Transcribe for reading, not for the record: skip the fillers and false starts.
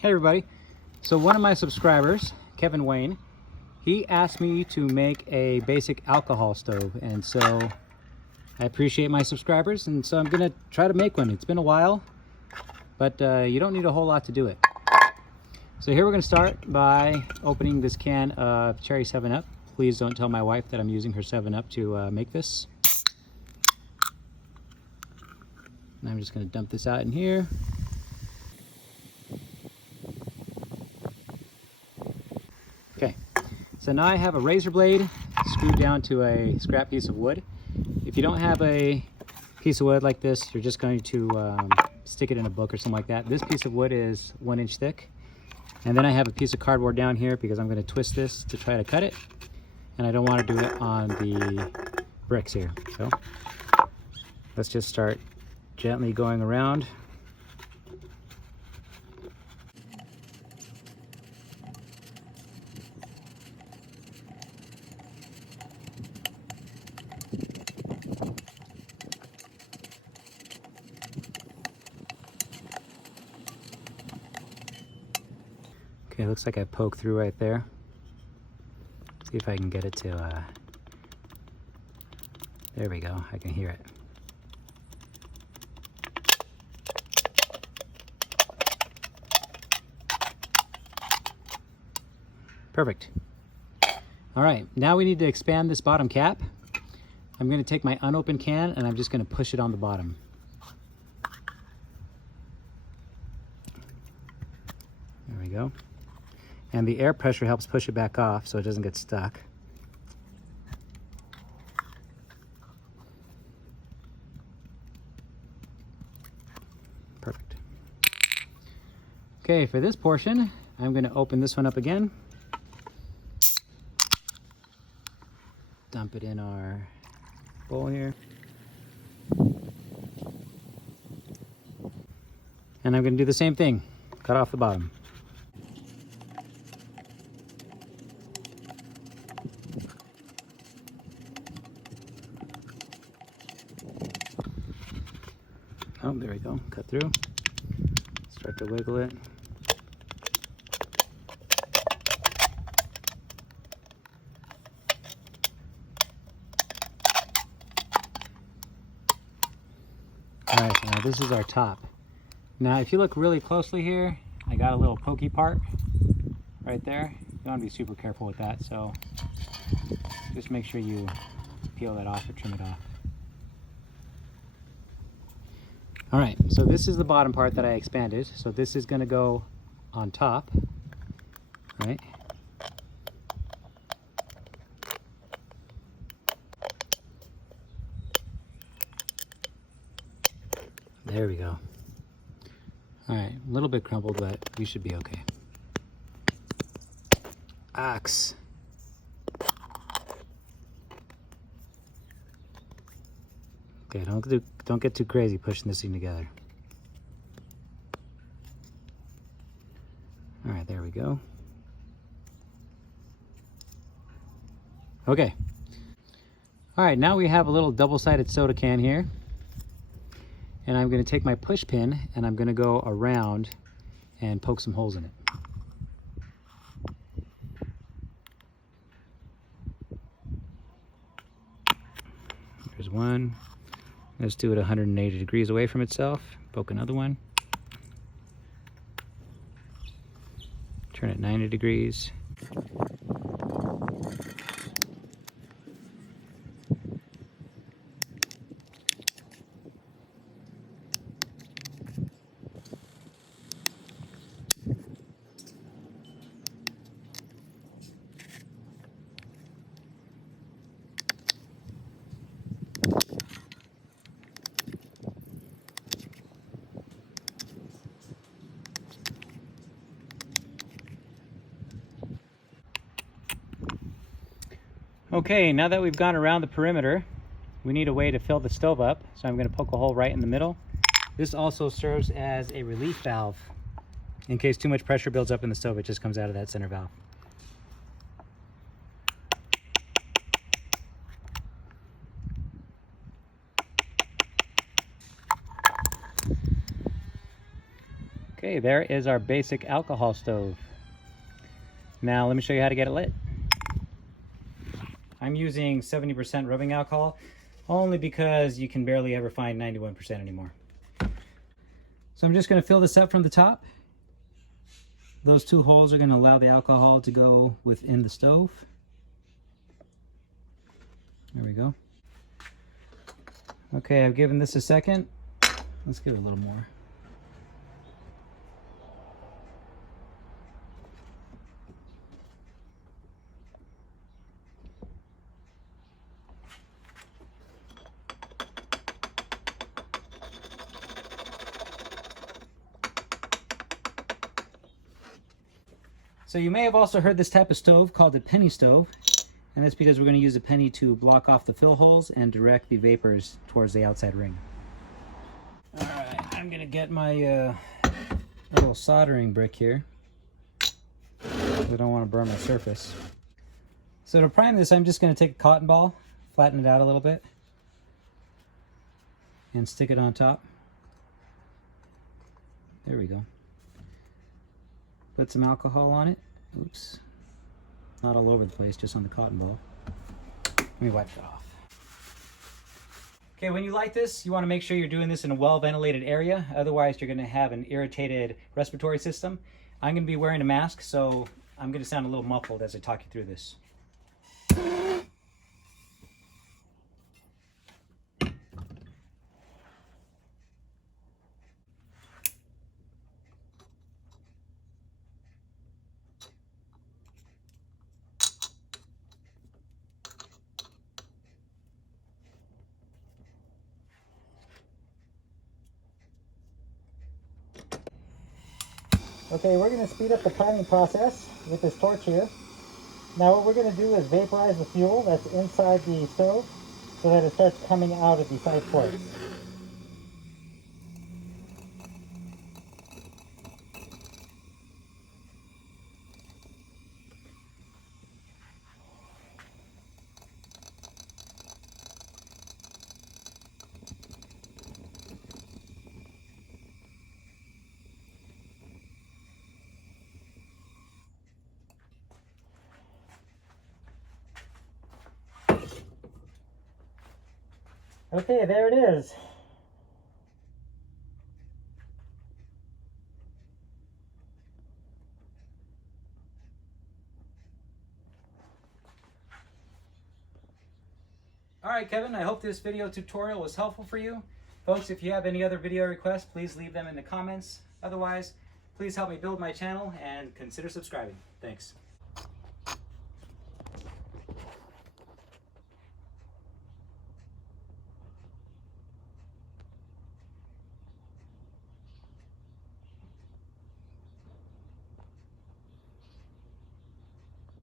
Hey everybody, so one of my subscribers, Kevin Wayne, he asked me to make a basic alcohol stove, and so I appreciate my subscribers, and so I'm gonna try to make one. It's been a while, but you don't need a whole lot to do it. So here we're gonna start by opening this can of cherry 7-Up. Please don't tell my wife that I'm using her 7-Up to make this. And I'm just gonna dump this out in here. Okay, so now I have a razor blade screwed down to a scrap piece of wood. If you don't have a piece of wood like this, you're just going to stick it in a book or something like that. This piece of wood is 1 inch thick. And then I have a piece of cardboard down here because I'm going to twist this to try to cut it. And I don't want to do it on the bricks here. So let's just start gently going around. Okay, looks like I poked through right there. See if I can get it to, there we go, I can hear it. Perfect. All right, now we need to expand this bottom cap. I'm gonna take my unopened can and I'm just gonna push it on the bottom. There we go. And the air pressure helps push it back off so it doesn't get stuck. Perfect. Okay, for this portion, I'm going to open this one up again. Dump it in our bowl here. And I'm going to do the same thing. Cut off the bottom. Oh, there we go. Cut through. Start to wiggle it. All right, so now this is our top. Now, if you look really closely here, I got a little pokey part right there. You want to be super careful with that, so just make sure you peel that off or trim it off. All right, so this is the bottom part that I expanded. So this is gonna go on top, right? There we go. All right, a little bit crumpled, but we should be okay. Axe. Okay, don't get too crazy pushing this thing together. All right, there we go. Okay. All right, now we have a little double-sided soda can here. And I'm gonna take my push pin and I'm gonna go around and poke some holes in it. There's one. Let's do it 180 degrees away from itself. Poke another one. Turn it 90 degrees. Okay, now that we've gone around the perimeter, we need a way to fill the stove up. So I'm going to poke a hole right in the middle. This also serves as a relief valve. In case too much pressure builds up in the stove, it just comes out of that center valve. Okay, there is our basic alcohol stove. Now let me show you how to get it lit. I'm using 70% rubbing alcohol, only because you can barely ever find 91% anymore. So I'm just going to fill this up from the top. Those two holes are going to allow the alcohol to go within the stove. There we go. Okay, I've given this a second. Let's give it a little more. So you may have also heard this type of stove called a penny stove, and that's because we're going to use a penny to block off the fill holes and direct the vapors towards the outside ring. Alright, I'm going to get my little soldering brick here. I don't want to burn my surface. So to prime this, I'm just going to take a cotton ball, flatten it out a little bit, and stick it on top. There we go. Put some alcohol on it. Oops. Not all over the place, just on the cotton ball. Let me wipe it off. Okay, when you light this, you want to make sure you're doing this in a well-ventilated area. Otherwise, you're going to have an irritated respiratory system. I'm going to be wearing a mask, so I'm going to sound a little muffled as I talk you through this. Okay, we're going to speed up the priming process with this torch here. Now what we're going to do is vaporize the fuel that's inside the stove so that it starts coming out of the side ports. Okay, there it is. Alright Kevin, I hope this video tutorial was helpful for you. Folks, if you have any other video requests, please leave them in the comments. Otherwise, please help me build my channel and consider subscribing. Thanks.